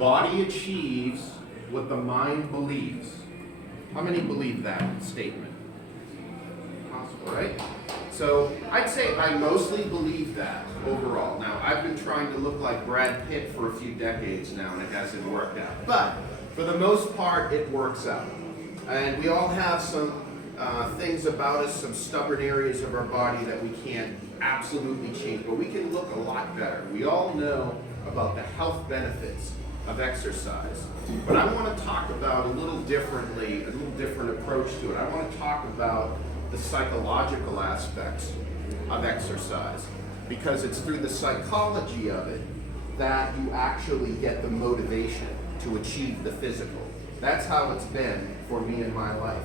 body achieves what the mind believes. How many believe that statement? Possible, right? So I'd say I mostly believe that overall. Now, I've been trying to look like Brad Pitt for a few decades now, and it hasn't worked out. But for the most part, it works out. And we all have some things about us, some stubborn areas of our body that we can't absolutely change, but we can look a lot better. We all know about the health benefits of exercise. But I want to talk about a little differently, a little different approach to it. I want to talk about the psychological aspects of exercise, because it's through the psychology of it that you actually get the motivation to achieve the physical. That's how it's been for me in my life.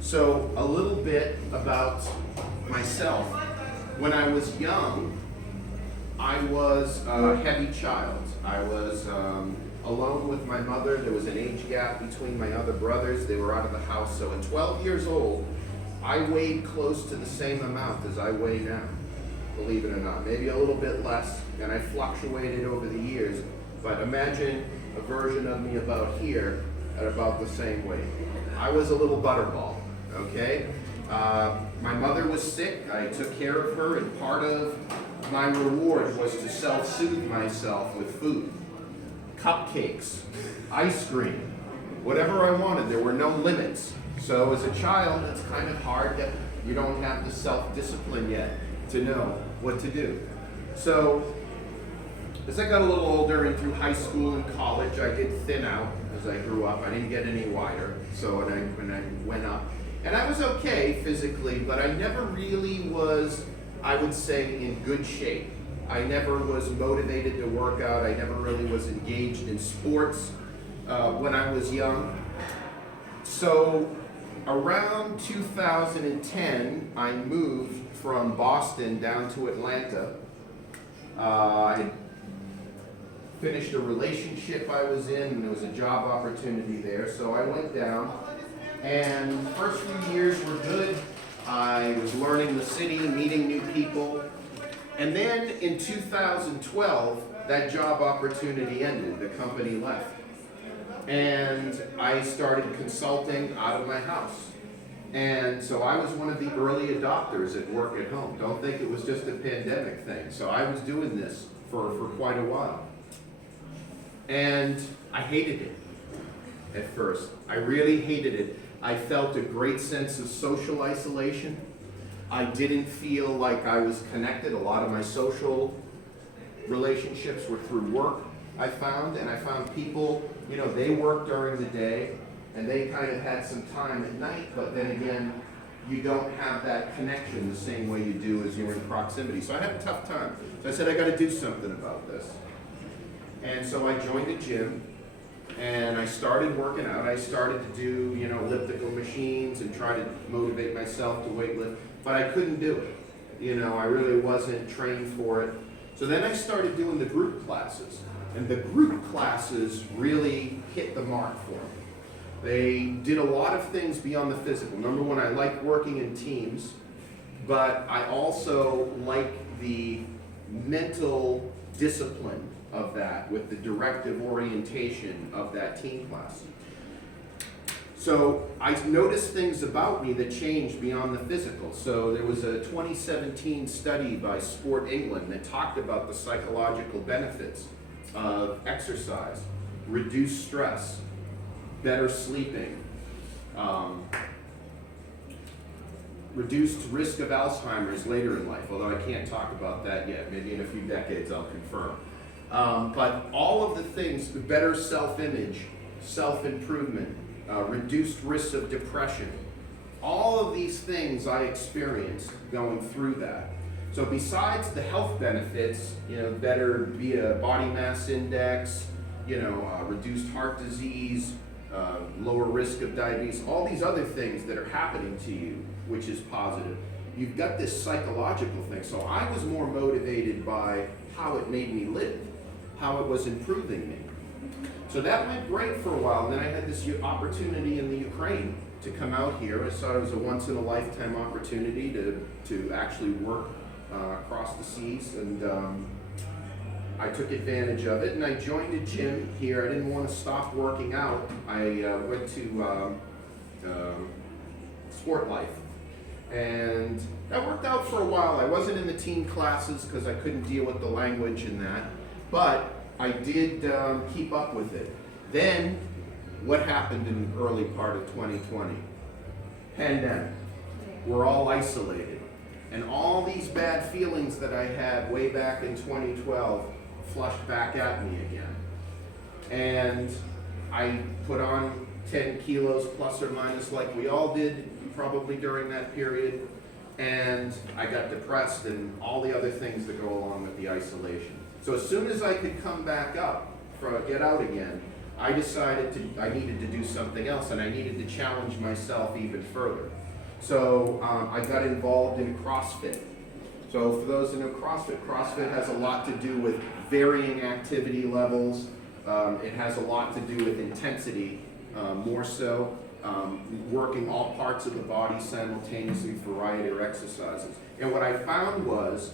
So a little bit about myself. When I was young, I was a heavy child. I was alone with my mother. There was an age gap between my other brothers. They were out of the house. So at 12 years old, I weighed close to the same amount as I weigh now, believe it or not. Maybe a little bit less, and I fluctuated over the years. But imagine a version of me about here at about the same weight. I was a little butterball, okay? My mother was sick. I took care of her, and part of my reward was to self-soothe myself with food. Cupcakes, ice cream, whatever I wanted. There were no limits. So as a child, it's kind of hard that you don't have the self-discipline yet to know what to do. So as I got a little older and through high school and college, I did thin out as I grew up. I didn't get any wider. So when I went up, and I was okay physically, but I never really was, I would say, in good shape. I never was motivated to work out. I never really was engaged in sports when I was young. So around 2010, I moved from Boston down to Atlanta. I finished a relationship I was in, and there was a job opportunity there. So I went down, and the first few years were good. I was learning the city, meeting new people. And then in 2012, that job opportunity ended. The company left. And I started consulting out of my house. And so I was one of the early adopters at work at home. Don't think it was just a pandemic thing. So I was doing this for quite a while. And I hated it at first. I really hated it. I felt a great sense of social isolation. I didn't feel like I was connected. A lot of my social relationships were through work, I found, and I found people, you know, they worked during the day, and they kind of had some time at night, but then again, you don't have that connection the same way you do as you're in proximity. So I had a tough time. So I said, I got to do something about this. And so I joined a gym, and I started working out. I started to do, you know, elliptical machines and try to motivate myself to weightlift, but I couldn't do it. You know, I really wasn't trained for it. So then I started doing the group classes, and the group classes really hit the mark for me. They did a lot of things beyond the physical. Number one, I like working in teams, but I also like the mental discipline of that with the directive orientation of that team class. So I noticed things about me that changed beyond the physical. So there was a 2017 study by Sport England that talked about the psychological benefits of exercise, reduced stress, better sleeping, reduced risk of Alzheimer's later in life, although I can't talk about that yet. Maybe in a few decades I'll confirm. But all of the things, better self-image, self-improvement, reduced risk of depression, all of these things I experienced going through that. So besides the health benefits, you know, better body mass index, you know, reduced heart disease, lower risk of diabetes, all these other things that are happening to you, which is positive. You've got this psychological thing. So I was more motivated by how it made me live, how it was improving me. So that went great for a while. And then I had this opportunity in the Ukraine to come out here. I saw it was a once-in-a-lifetime opportunity to actually work across the seas. And I took advantage of it and I joined a gym here. I didn't want to stop working out. I went to Sport Life, and that worked out for a while. I wasn't in the teen classes because I couldn't deal with the language and that, but I did keep up with it. Then, what happened in the early part of 2020? Pandemic. We're all isolated. And all these bad feelings that I had way back in 2012 flushed back at me again. And I put on 10 kilos plus or minus like we all did probably during that period. And I got depressed and all the other things that go along with the isolation. So as soon as I could come back up, get out again, I decided I needed to do something else, and I needed to challenge myself even further. So I got involved in CrossFit. So for those who know CrossFit has a lot to do with varying activity levels. It has a lot to do with intensity, more so, working all parts of the body simultaneously, variety of exercises. And what I found was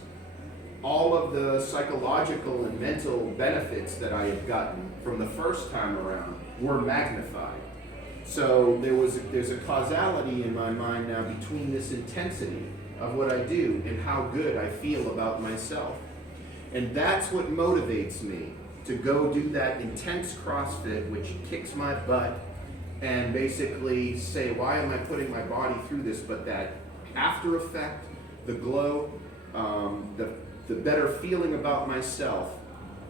all of the psychological and mental benefits that I had gotten from the first time around were magnified. So there's a causality in my mind now between this intensity of what I do and how good I feel about myself. And that's what motivates me to go do that intense CrossFit, which kicks my butt, and basically say, why am I putting my body through this? But that after effect, the glow, the better feeling about myself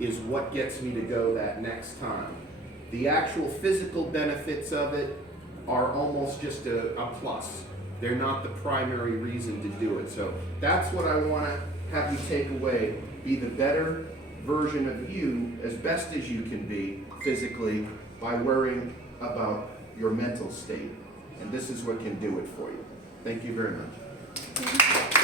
is what gets me to go that next time. The actual physical benefits of it are almost just a plus. They're not the primary reason to do it. So that's what I want to have you take away. Be the better version of you as best as you can be physically by worrying about your mental state. And this is what can do it for you. Thank you very much.